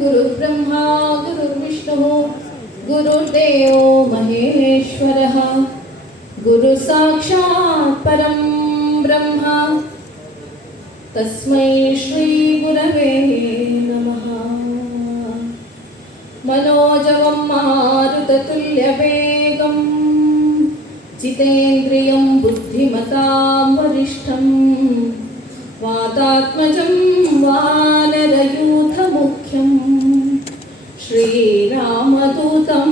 गुरुर्ब्रह्मा गुरुर्विष्णु गुरुर्देवो महेश्वरः गुरुसाक्षात् परं ब्रह्म तस्मै श्री गुरवे नमः। मनोजवं मारुततुल्यवेगं जितेन्द्रियं बुद्धिमतां वरिष्ठं वातात्मजं वानरयूथमुख्यं श्रीरामदूतं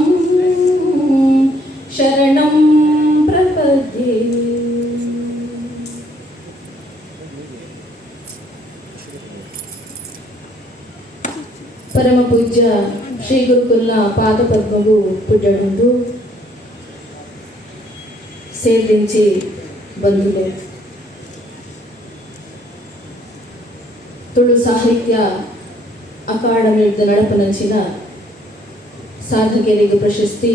शरणं प्रपद्ये। परम पूज्य ಶ್ರೀ ಗುರುಕುಲ ಪಾದಪದ್ಮವು ಪುಡ್ಡೊಂದು ಸೇರ್ದಿಂಚಿ ಬಂದಿದೆ. ತುಳು ಸಾಹಿತ್ಯ ಅಕಾಡೆಮಿ ನಡಪನಂಚಿನ ಸಾಧಕರಿಗೆ ಪ್ರಶಸ್ತಿ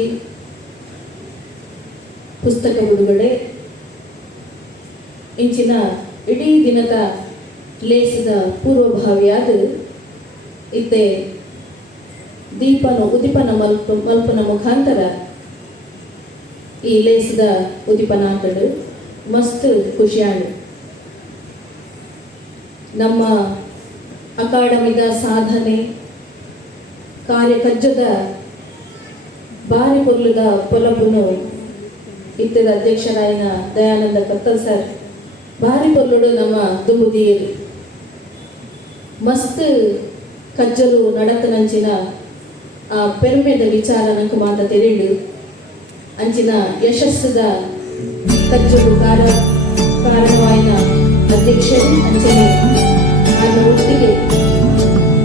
ಪುಸ್ತಕ ಬಿಡುಗಡೆ ಇಂಚಿನ ಇಡೀ ದಿನದ ಲೇಸದ ಪೂರ್ವಭಾವಿಯಾದ ಇತ್ತೆ ಉದಿಪನ ಮಲ್ಪನ ಮುಖಾಂತರ ಈ ಲೇಸದ ಉದಿಪನ ಅಂತಡು ಮಸ್ತ್ ಖುಷಿಯಾണ്. ನಮ್ಮ ಅಕಾಡೆಮಿದ ಸಾಧನೆ ಕಾರ್ಯಕಜ್ಜದ ಬಾರಿ ಪೊರ್ಲುದ ಪೊಲಬುನು ಇತ್ತದ ಅಧ್ಯಕ್ಷರಾಯಿನ ದಯಾನಂದ ಕತ್ತಲ್ ಸರ್ ಬಾರಿ ಪೊರ್ಲುಡು ನಮ್ಮ ದುಂಬುದೀರು ಮಸ್ತ್ ಕಜ್ಜಲು ನಡತನಂಚಿನ ಆ ಪೆರುಮೆದ ವಿಚಾರ ನಂಗೆ ಮಾತ ತೆರೆಡು ಅಂಚಿನ ಯಶಸ್ಸದ ಕಜ್ಜಲು ಕಾರಣವಾಯಿನ ಅಧ್ಯಕ್ಷರು ಅಂಚನೆ ಆದ ಒಟ್ಟಿಗೆ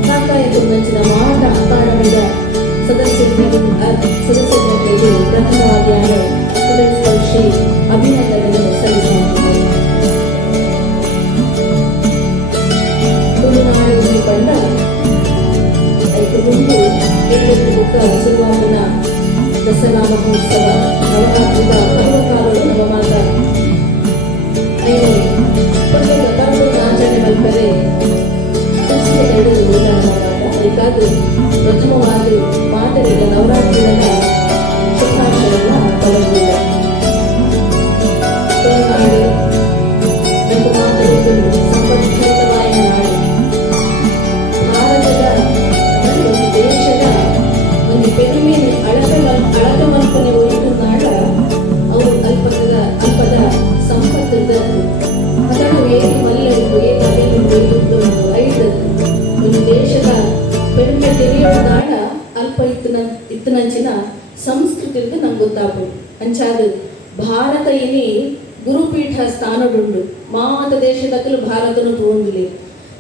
ಕಾಕಾಯದ ನಂಚಿನ ಮಾಟ ಅಕಾಡೆಮಿದ ಸದಸ್ಯರಿಗೆ ಪ್ರಥಮವಾಗಿ ಶ್ರೀ ಅಭಿನಂದನೆಯನ್ನು ಸಲ್ಲಿಸುತ್ತಿದ್ದಾರೆ. ತುಳುನಾಡು ಕಂಡ ಮುಂದೆ ಶುರುವಾದ ದಸರಾ ಮಹೋತ್ಸವ ನವರಾತ್ರಿದ ಪರ್ವಕಾಲಗಳು ನವಮಾಸ ಆಚರಣೆ ಮಲ್ಪರೆ ಅದಕ್ಕಾದ ಪ್ರಥಮವಾದ ಮಾದರಿಯ ನವರಾತ್ರಿಗಳ ಶುಭಾಶಯಗಳ ಪಡೆದಿಲ್ಲ. ತುಳುನಾಡು ಮತ್ತು ಮಾತರಿಗಳು ಸಂಪತ್ಕರಿತವಾದ ನಾಡು ಭಾರತದ ಒಂದು ದೇಶದ ಒಂದು ಪೆರುಮೆ ಅಳತ ಮಲ್ಪನೆ ಒಯ್ದು ನಾಡ ಅವರು ಅಲ್ಪದ ಸಂಪತ್ತದ ಅದನ್ನು ಏನು ಮಲ್ಲರು ಏನು ಒಯ್ದು ಐದು ಒಂದು ದೇಶದ ಪೆರುಮೆ ತೆರೆಯುವ ನಾಡ ಅಲ್ಪ ಇತ್ತನಂಚಿನ ಸಂಸ್ಕೃತಿಗೆ ನಂಗೆ ಗೊತ್ತಾಗ್ಬೋದು. ಅಂಚಾದ ಭಾರತ ಇನಿ ಗುರುಪೀಠ ಸ್ಥಾನಡುಂಡು ಮಾತ ದೇಶದಕ್ಕಲು ಭಾರತನು ತೋಂದಿಲಿ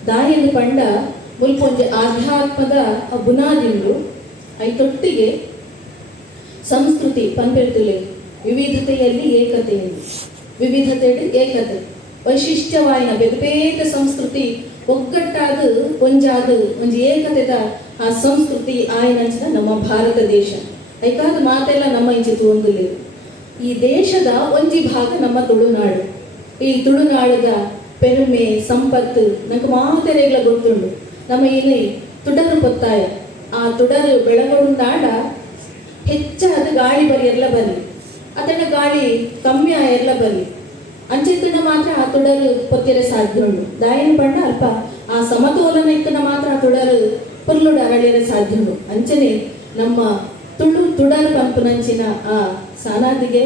ದಾಯಲ್ಲಿ ಪಂಡ ಮುಲ್ಪೊಂಜೆ ಆಧ್ಯಾತ್ಮದ ಬುನಾದಿಂಡು ಐತೊಟ್ಟಿಗೆ ಸಂಸ್ಕೃತಿ ಪಂಪೆರ್ತುಲೆ ವಿವಿಧತೆಯಲ್ಲಿ ಏಕತೆಯಲ್ಲಿ ವಿವಿಧತೆಯಲ್ಲಿ ಏಕತೆ ವೈಶಿಷ್ಟ್ಯವಾಯಿನ ಬೇಗ ಸಂಸ್ಕೃತಿ ಒಗ್ಗಟ್ಟಾದ ಒಂಜಿ ಏಕತೆದ ಆ ಸಂಸ್ಕೃತಿ ಆಯ್ನಂಚಿನ ನಮ್ಮ ಭಾರತ ದೇಶ ಐಕಾದ ಮಾತೆಲ್ಲ ನಮ್ಮ ಇಂಚಿತು ಒಂದಿಲ್ಲ. ಈ ದೇಶದ ಒಂಜಿ ಭಾಗ ನಮ್ಮ ತುಳುನಾಡು. ಈ ತುಳುನಾಡದ ಪೆರುಮೆ ಸಂಪತ್ತು ನಂಗೆ ಮಾತೆರೆಗಳ ಗೊತ್ತುಂಡು. ನಮ್ಮ ಇಲ್ಲಿ ತುಡರು ಪೊತ್ತಾಯ ಆ ತುಡರು ಬೆಳಗೊಡು ನಾಡ ಹೆಚ್ಚಾದ ಗಾಳಿ ಬರಿ ಎಲ್ಲ ಬರಲಿ ಅದನ್ನ ಗಾಳಿ ಕಮ್ಮಿ ಎಲ್ಲ ಬರಲಿ ಅಂಚಿತ್ತನ ಮಾತ್ರ ಆ ತುಡರು ಪೊತ್ತಿರ ಸಾಧ್ಯ ಉಂಡು. ದಾಯಿನ ಪಂಡ ಅಲ್ಪ ಆ ಸಮತೋಲನ ಇತ್ತನ ಮಾತ್ರ ಆ ತುಡರು ಪೊರ್ಲುಡ ಅರಳಿಯರ ಸಾಧ್ಯ ಉಂಡು. ಅಂಚನೆ ನಮ್ಮ ತುಡರು ಪಂಪನಂಚಿನ ಆ ಸಾನಾದಿಗೆ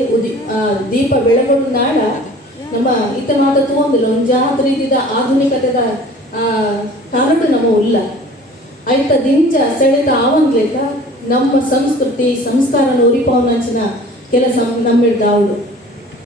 ಆ ದೀಪ ಬೆಳಗೊಡು ನಾಡ ನಮ್ಮ ಇತ್ತ ಮಾತ ತಗೊಂಡಿಲ್ಲ ಒಂದು ಜಾತ ರೀತಿದ ಆಧುನಿಕತೆದ ಕಾರಣ ನಮ್ಮ ಉಲ್ಲ ಐತ ದಿಂಜ ಸೆಳೆತ ಆವಂಗ್ಲೇಕ ನಮ್ಮ ಸಂಸ್ಕೃತಿ ಸಂಸ್ಕಾರ ಉರಿಪವನಂಚಿನ ಕೆಲಸ ನಮ್ಮಿಡ್ದ ಅವಳು